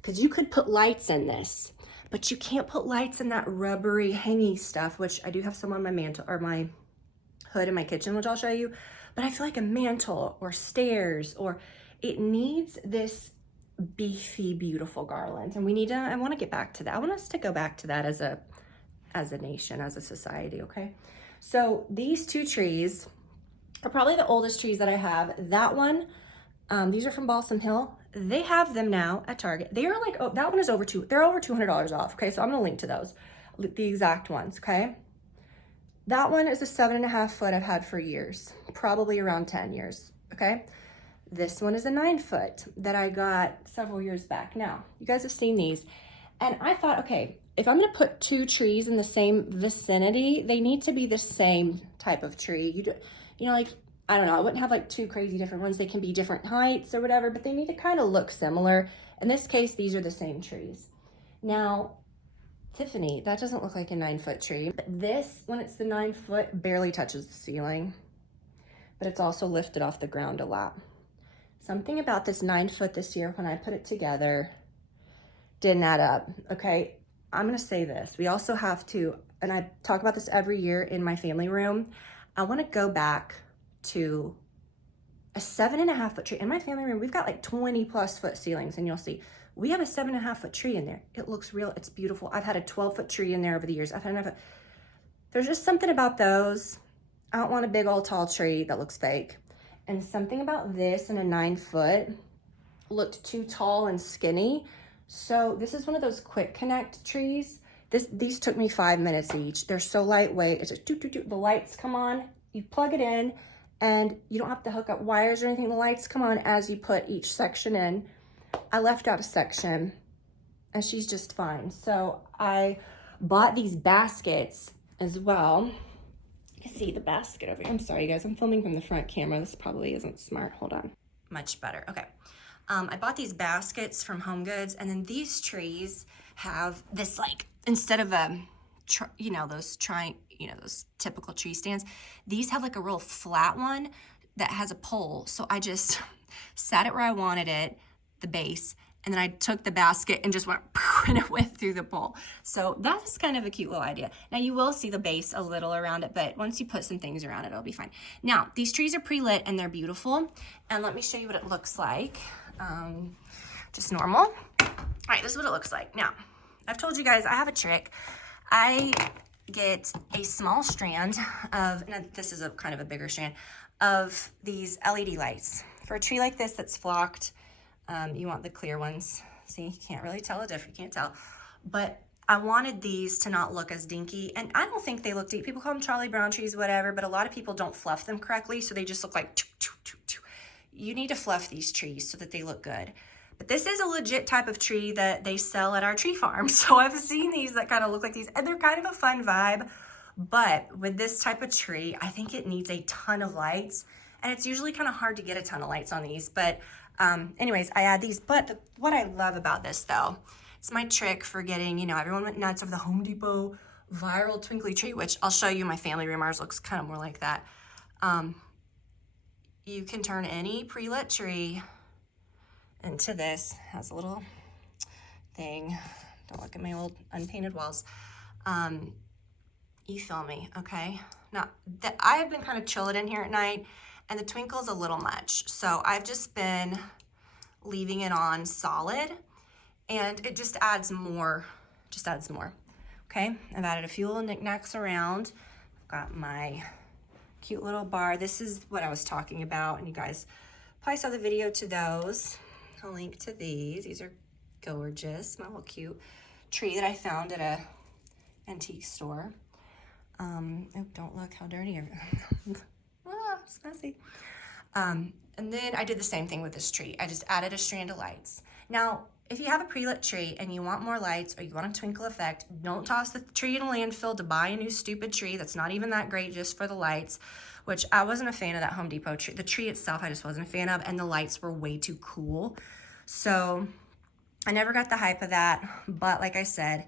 because you could put lights in this, but you can't put lights in that rubbery, hangy stuff, which I do have some on my mantle or my hood in my kitchen, which I'll show you. But I feel like a mantle or stairs, or it needs this beefy, beautiful garland. And I want to get back to that. I want us to go back to that as a nation, as a society, okay? So these two trees are probably the oldest trees that I have. That one, these are from Balsam Hill. They have them now at Target. They are like, oh, that one is they're over $200 off, okay? So I'm gonna link to those, the exact ones, okay? That one is a 7.5 foot I've had for years, probably around 10 years, okay? This one is a 9 foot that I got several years back. Now, you guys have seen these, and I thought, okay, if I'm gonna put two trees in the same vicinity, they need to be the same type of tree. You know, like, I don't know, I wouldn't have like two crazy different ones. They can be different heights or whatever, but they need to kind of look similar. In this case, these are the same trees. Now, Tiffany, that doesn't look like a 9-foot tree. But this, when it's the 9-foot, barely touches the ceiling, but it's also lifted off the ground a lot. Something about this 9-foot this year, when I put it together, didn't add up, okay? I'm gonna say this. We also have to, and I talk about this every year in my family room, I wanna go back to a 7.5-foot tree. In my family room, we've got like 20+ foot ceilings, and you'll see, we have a 7.5-foot tree in there. It looks real, it's beautiful. I've had a 12-foot tree in there over the years. There's just something about those. I don't want a big old tall tree that looks fake. And something about this and a 9-foot looked too tall and skinny. So this is one of those quick connect trees. These took me 5 minutes each. They're so lightweight. It's just the lights come on, you plug it in, and you don't have to hook up wires or anything. The lights come on as you put each section in. I left out a section, and she's just fine. So I bought these baskets as well. You can see the basket over here. I'm sorry, guys. I'm filming from the front camera. This probably isn't smart. Hold on. Much better. Okay. I bought these baskets from Home Goods, and then these trees have this, like, instead of those typical tree stands, these have like a real flat one that has a pole. So I just sat it where I wanted it, the base, and then I took the basket and just went, and it went through the pole. So that's kind of a cute little idea. Now you will see the base a little around it, but once you put some things around it, it'll be fine. Now, these trees are pre-lit and they're beautiful. And let me show you what it looks like. Just normal. All right, this is what it looks like. Now, I've told you guys I have a trick. I get a small strand of, and this is a kind of a bigger strand, of these LED lights. For a tree like this that's flocked, you want the clear ones. See, you can't really tell a difference, you can't tell. But I wanted these to not look as dinky, and I don't think they look deep. People call them Charlie Brown trees, whatever, but a lot of people don't fluff them correctly, so they just look like You need to fluff these trees so that they look good. But this is a legit type of tree that they sell at our tree farm. So I've seen these that kind of look like these, and they're kind of a fun vibe. But with this type of tree, I think it needs a ton of lights, and it's usually kind of hard to get a ton of lights on these. But anyways, I add these. But what I love about this, though, it's my trick for getting, everyone went nuts over the Home Depot viral twinkly tree, which I'll show you my family room. Ours looks kind of more like that. You can turn any pre-lit tree into this. Has a little thing. Don't look at my old unpainted walls. You feel me, okay? Now, I have been kind of chilling in here at night, and the twinkle's a little much. So I've just been leaving it on solid, and it just adds more, okay? I've added a few little knickknacks around. I've got my cute little bar. This is what I was talking about, and you guys probably saw the video to those. I'll link to these. These are gorgeous. My little cute tree that I found at a antique store. Oh, don't look how dirty it's messy. And then I did the same thing with this tree. I just added a strand of lights. Now, if you have a pre-lit tree and you want more lights, or you want a twinkle effect, don't toss the tree in a landfill to buy a new stupid tree that's not even that great just for the lights, which I wasn't a fan of that Home Depot tree. The tree itself I just wasn't a fan of, and the lights were way too cool. So I never got the hype of that, but like I said,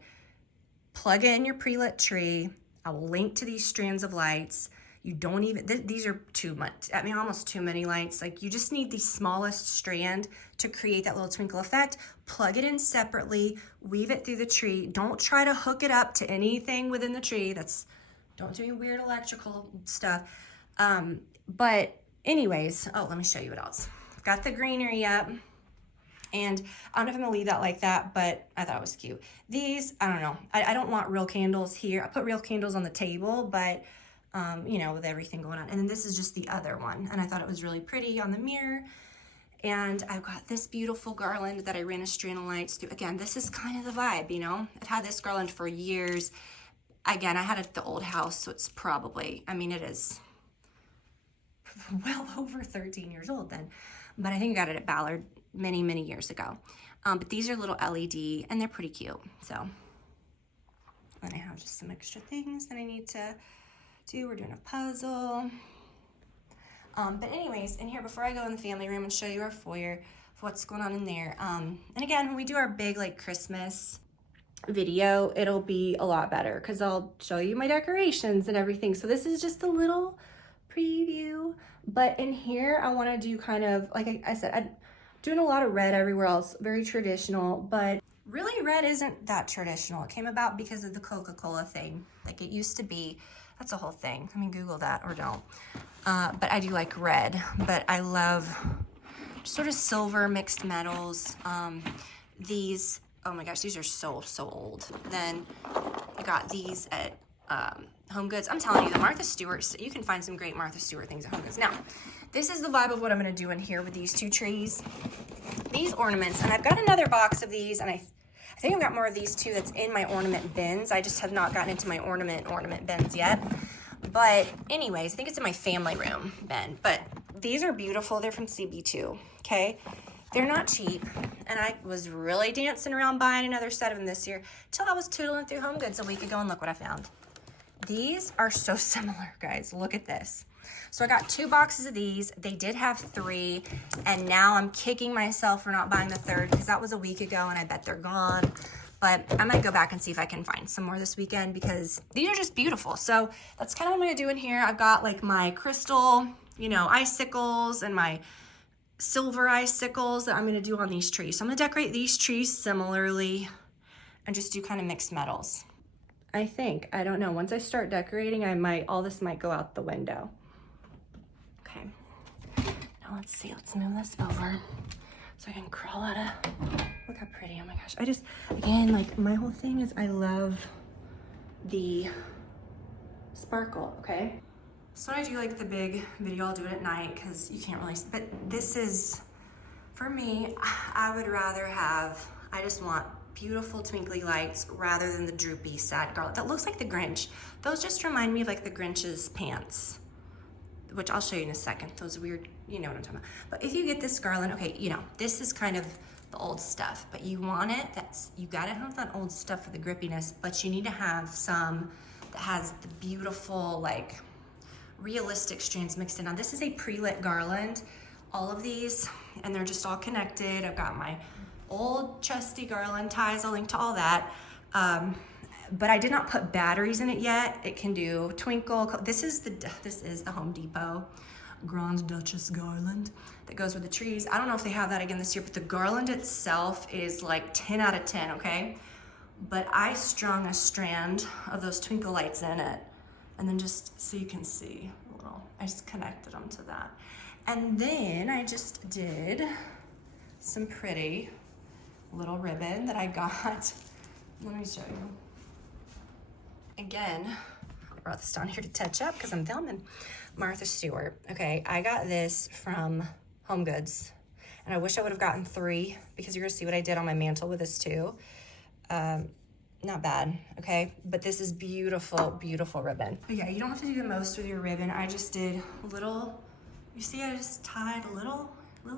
plug in your pre-lit tree. I will link to these strands of lights. You don't even, these are too much, almost too many lights. Like, you just need the smallest strand to create that little twinkle effect. Plug it in separately, weave it through the tree. Don't try to hook it up to anything within the tree. Don't do any weird electrical stuff. But anyways, oh, let me show you what else. I've got the greenery up, and I don't know if I'm gonna leave that like that, but I thought it was cute. These, I don't know. I don't want real candles here. I put real candles on the table, but with everything going on. And then this is just the other one, and I thought it was really pretty on the mirror. And I've got this beautiful garland that I ran a strand of lights through. Again, this is kind of the vibe, I've had this garland for years. Again, I had it at the old house, so it's probably, it is well over 13 years old then. But I think I got it at Ballard many, many years ago. But these are little LED, and they're pretty cute. So then I have just some extra things that I need to do. We're doing a puzzle. But anyways, in here, before I go in the family room and show you our foyer, what's going on in there. And again, when we do our big like Christmas video, it'll be a lot better because I'll show you my decorations and everything. So this is just a little preview. But in here, I want to do kind of, like I said, I'm doing a lot of red everywhere else, very traditional, but really red isn't that traditional. It came about because of the Coca-Cola thing. Like it used to be, that's a whole thing. I mean, Google that or don't. But I do like red, but I love sort of silver mixed metals. These, oh my gosh, these are so old. Then I got these at Home Goods. I'm telling you, the Martha Stewart, you can find some great Martha Stewart things at Home Goods. Now, this is the vibe of what I'm gonna do in here with these two trees. These ornaments, and I've got another box of these, and I think I've got more of these too that's in my ornament bins. I just have not gotten into my ornament bins yet. But anyways, I think it's in my family room bin. But these are beautiful. They're from CB2, okay? They're not cheap, and I was really dancing around buying another set of them this year till I was tootling through Home Goods a week ago, and look what I found. These are so similar, guys. Look at this. So I got 2 boxes of these. They did have 3, and now I'm kicking myself for not buying the 3rd because that was a week ago, and I bet they're gone. But I might go back and see if I can find some more this weekend because these are just beautiful. So that's kind of what I'm gonna do in here. I've got like my crystal, you know, icicles and my silver icicles that I'm gonna do on these trees. So I'm gonna decorate these trees similarly and just do kind of mixed metals. I think, I don't know, once I start decorating, all this might go out the window. Okay, now let's see, let's move this over so I can crawl out of, look how pretty, oh my gosh. I just, again, like my whole thing is I love the sparkle, okay? So when I do like the big video, I'll do it at night because you can't really, but this is, for me, I would rather have, I just want beautiful twinkly lights rather than the droopy sad garland. That looks like the Grinch. Those just remind me of like the Grinch's pants, which I'll show you in a second. Those weird, you know what I'm talking about. But if you get this garland, okay, you know, this is kind of the old stuff, but you want it, you gotta have that old stuff for the grippiness, but you need to have some that has the beautiful, like, realistic strands mixed in. Now this is a pre-lit garland, all of these, and they're just all connected. I've got my old trusty garland ties, I'll link to all that. But I did not put batteries in it yet. It can do twinkle. This is the Home Depot Grand Duchess garland that goes with the trees. I don't know if they have that again this year, but the garland itself is like 10 out of 10, okay? But I strung a strand of those twinkle lights in it, and then just so you can see a little, I just connected them to that. And then I just did some pretty little ribbon that I got. Let me show you. Again, I brought this down here to touch up because I'm filming. Martha Stewart. Okay, I got this from Home Goods, and I wish I would have gotten 3 because you're gonna see what I did on my mantle with this too. Not bad, okay? But this is beautiful, beautiful ribbon. But yeah, you don't have to do the most with your ribbon. I just did little, you see I just tied little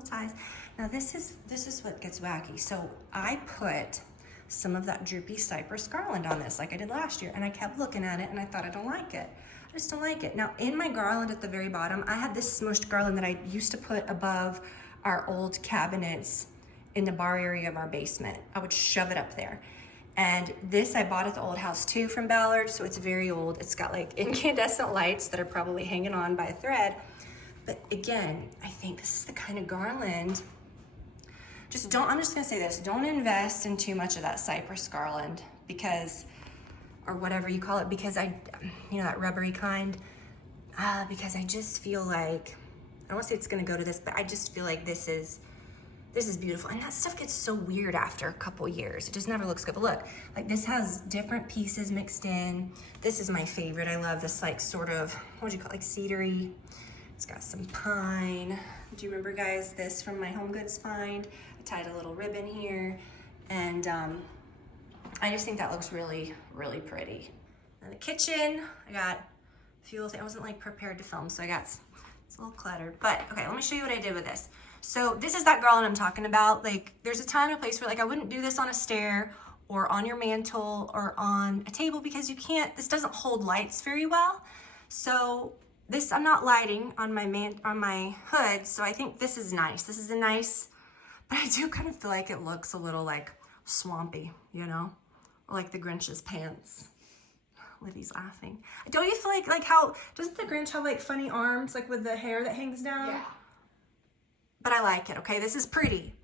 ties. Now this is what gets wacky. So I put some of that droopy cypress garland on this like I did last year, and I kept looking at it and I thought I don't like it. I just don't like it. Now in my garland at the very bottom, I had this smushed garland that I used to put above our old cabinets in the bar area of our basement. I would shove it up there. And this I bought at the old house too from Ballard, so it's very old. It's got like incandescent lights that are probably hanging on by a thread. But again, I think this is the kind of garland, I'm just gonna say this, don't invest in too much of that cypress garland because, or whatever you call it, because you know, that rubbery kind, because I just feel like, I don't wanna say it's gonna go to this, but I just feel like this is beautiful. And that stuff gets so weird after a couple years. It just never looks good. But look, like this has different pieces mixed in. This is my favorite. I love this like sort of, what do you call it, like cedary. It's got some pine. Do you remember guys this from my Home Goods find? I tied a little ribbon here. And I just think that looks really, really pretty. In the kitchen, I got a few little things. I wasn't like prepared to film, so it's a little cluttered. But okay, let me show you what I did with this. So this is that garland I'm talking about. Like there's a time and a place where like I wouldn't do this on a stair or on your mantle or on a table, because this doesn't hold lights very well. So this, I'm not lighting on my hood, so I think this is nice. This is a nice, but I do kind of feel like it looks a little like swampy, you know? Like the Grinch's pants. Libby's laughing. Don't you feel like how, doesn't the Grinch have like funny arms, like with the hair that hangs down? Yeah. But I like it, okay? This is pretty.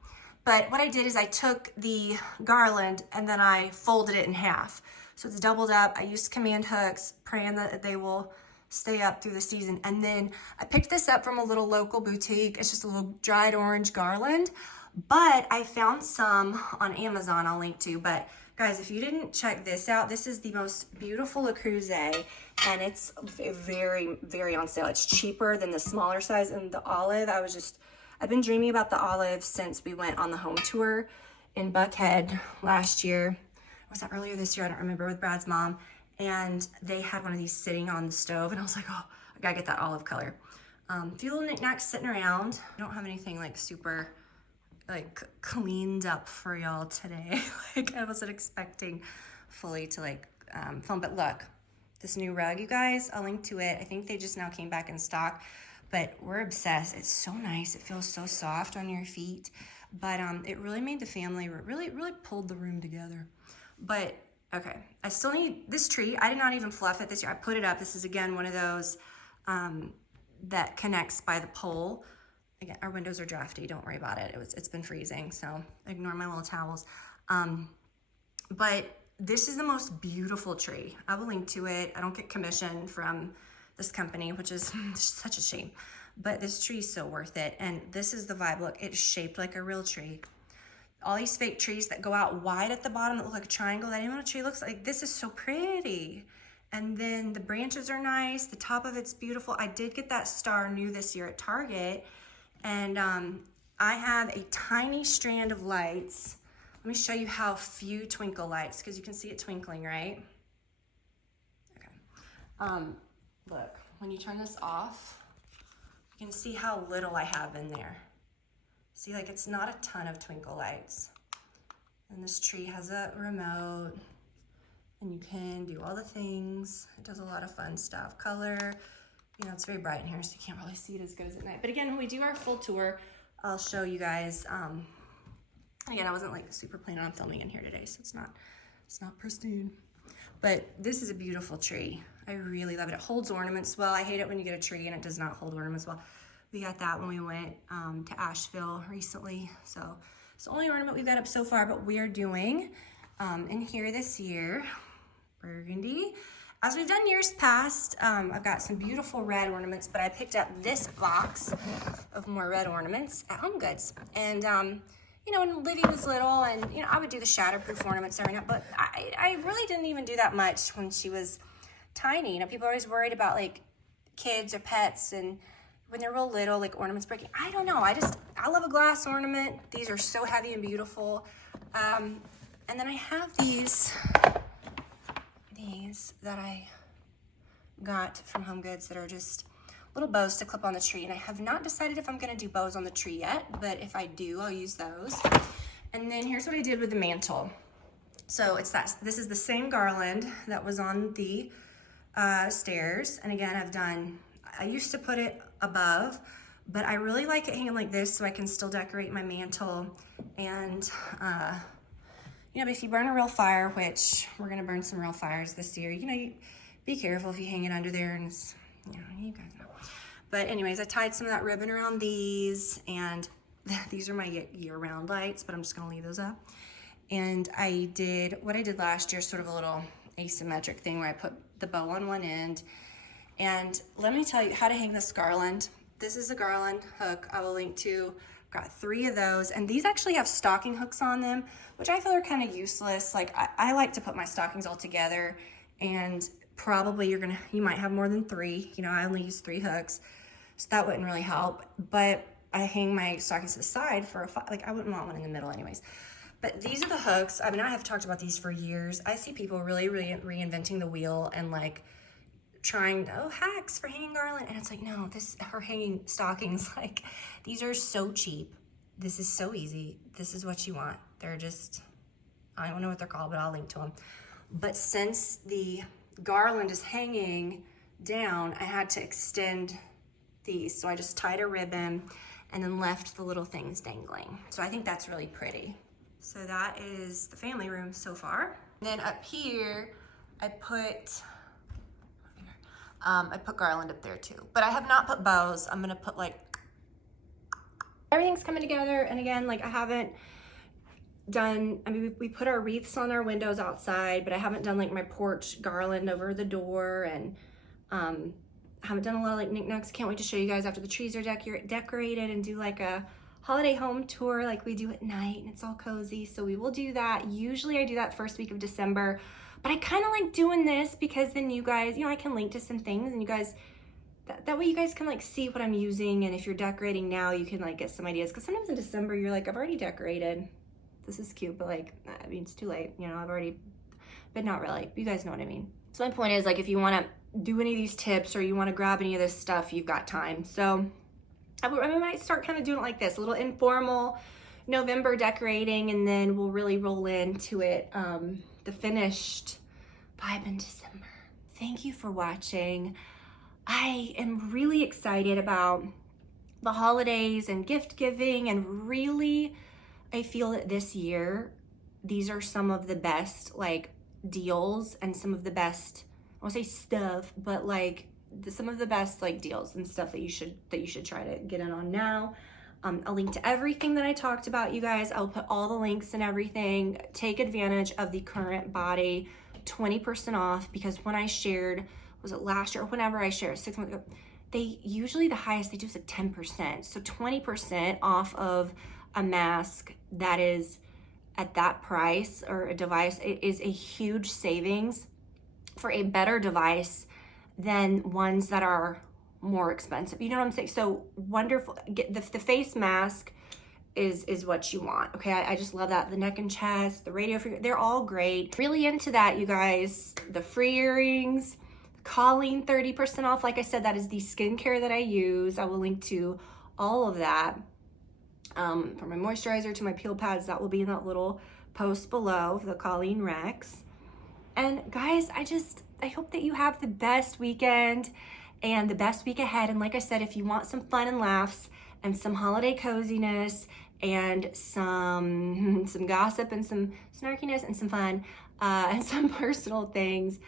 But what I did is I took the garland and then I folded it in half. So it's doubled up. I used command hooks, praying that they will stay up through the season. And then I picked this up from a little local boutique. It's just a little dried orange garland. But I found some on Amazon I'll link to. But guys, if you didn't check this out, this is the most beautiful Le Creuset, and it's very, very on sale. It's cheaper than the smaller size. And the olive, I've been dreaming about the olive since we went on the home tour in Buckhead last year. Was that earlier this year? I don't remember, with Brad's mom. And they had one of these sitting on the stove, and I was like, oh, I gotta get that olive color. A few little knickknacks sitting around. I don't have anything like super like cleaned up for y'all today. Like I wasn't expecting fully to like film, but look, this new rug, you guys, I'll link to it. I think they just now came back in stock, but we're obsessed. It's so nice. It feels so soft on your feet, but it really made the family, really pulled the room together. But okay, I still need this tree. I did not even fluff it this year. I put it up. This is again one of those that connects by the pole. Again, our windows are drafty. Don't worry about it. It's been freezing, so ignore my little towels. But this is the most beautiful tree. I will link to it. I don't get commission from this company, which is such a shame. But this tree is so worth it. And this is the vibe. Look, it's shaped like a real tree. All these fake trees that go out wide at the bottom that look like a triangle, that even a tree looks like. This is so pretty. And then the branches are nice. The top of it's beautiful. I did get that star new this year at Target. And I have a tiny strand of lights. Let me show you how few twinkle lights, because you can see it twinkling, right? Okay. Look, when you turn this off, you can see how little I have in there. See, like it's not a ton of twinkle lights. And this tree has a remote, and you can do all the things. It does a lot of fun stuff. Color, you know, it's very bright in here, so you can't really see it as good as at night. But again, when we do our full tour, I'll show you guys. Again, I wasn't like super planning on filming in here today, so it's not pristine. But this is a beautiful tree. I really love it. It holds ornaments well. I hate it when you get a tree and it does not hold ornaments well. We got that when we went to Asheville recently. So it's the only ornament we've got up so far, but we are doing in here this year, burgundy. As we've done years past, I've got some beautiful red ornaments, but I picked up this box of more red ornaments at Home Goods. And, you know, when Livy was little, and, you know, I would do the shatterproof ornaments every night, but I really didn't even do that much when she was tiny. You know, people are always worried about, like, kids or pets, and when they're real little, like, ornaments breaking. I don't know. I love a glass ornament. These are so heavy and beautiful. And then I have these that I got from Home Goods that are just little bows to clip on the tree. And I have not decided if I'm gonna do bows on the tree yet, but if I do, I'll use those. And then here's what I did with the mantle. So this is the same garland that was on the stairs. And again, I used to put it above, but I really like it hanging like this so I can still decorate my mantle. And you know, but if you burn a real fire, which we're gonna burn some real fires this year, you know, you be careful if you hang it under there, and it's, you know, you guys know. But anyways, I tied some of that ribbon around these, and these are my year-round lights, but I'm just gonna leave those up. And I did what I did last year, sort of a little asymmetric thing where I put the bow on one end. And let me tell you how to hang this garland. This is a garland hook I will link to. Got 3 of those, and these actually have stocking hooks on them, which I feel are kind of useless. Like I like to put my stockings all together, and probably you might have more than 3. You know, I only use 3 hooks, so that wouldn't really help. But I hang my stockings to the side for like I wouldn't want one in the middle anyways. But these are the hooks. I mean, I have talked about these for years. I see people really reinventing the wheel and like trying, hacks for hanging garland. And it's like, no, her hanging stockings, like, these are so cheap. This is so easy. This is what you want. They're just I don't know what they're called, but I'll link to them. But since the garland is hanging down, I had to extend these. So I just tied a ribbon and then left the little things dangling. So I think that's really pretty. So that is the family room so far. And then up here, I put garland up there too. But I have not put bows. I'm gonna put like, everything's coming together. And again, like I haven't done, I mean, we put our wreaths on our windows outside, but I haven't done like my porch garland over the door, and haven't done a lot of like knickknacks. Can't wait to show you guys after the trees are decorated and do like a holiday home tour like we do at night, and it's all cozy. So we will do that. Usually I do that first week of December, but I kind of like doing this because then you guys, you know, I can link to some things and you guys, that way you guys can like see what I'm using. And if you're decorating now, you can like get some ideas. Cause sometimes in December, you're like, I've already decorated. This is cute, but like, I mean, it's too late. You know, I've already, but not really. You guys know what I mean. So my point is like, if you want to do any of these tips or you want to grab any of this stuff, you've got time. So I might start kind of doing it like this, a little informal November decorating, and then we'll really roll into it, the finished vibe in December. Thank you for watching. I am really excited about the holidays and gift giving, and really I feel that this year these are some of the best like deals and some of the best, I won't say stuff, but like some of the best like deals and stuff that you should try to get in on now. I'll link to everything that I talked about, you guys. I'll put all the links and everything. Take advantage of the current body 20% off, because when I shared, was it last year or whenever I shared 6 months ago, they usually the highest they do is like 10%. So 20% off of a mask that is at that price, or a device, it is a huge savings for a better device than ones that are more expensive. You know what I'm saying? So wonderful. Get the face mask is what you want. Okay, I just love that. The neck and chest, the radio, they're all great. Really into that, you guys. The free earrings, Colleen 30% off. Like I said, that is the skincare that I use. I will link to all of that. From my moisturizer to my peel pads, that will be in that little post below, the Colleen Rex. And guys, I hope that you have the best weekend and the best week ahead. And like I said, if you want some fun and laughs and some holiday coziness and some gossip and some snarkiness and some fun and some personal things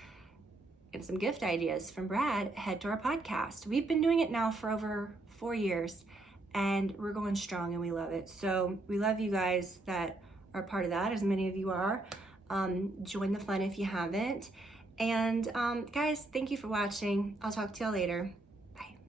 and some gift ideas from Brad, head to our podcast. We've been doing it now for over 4 years, and we're going strong and we love it. So we love you guys that are part of that, as many of you are. Join the fun if you haven't. And guys, thank you for watching. I'll talk to y'all later.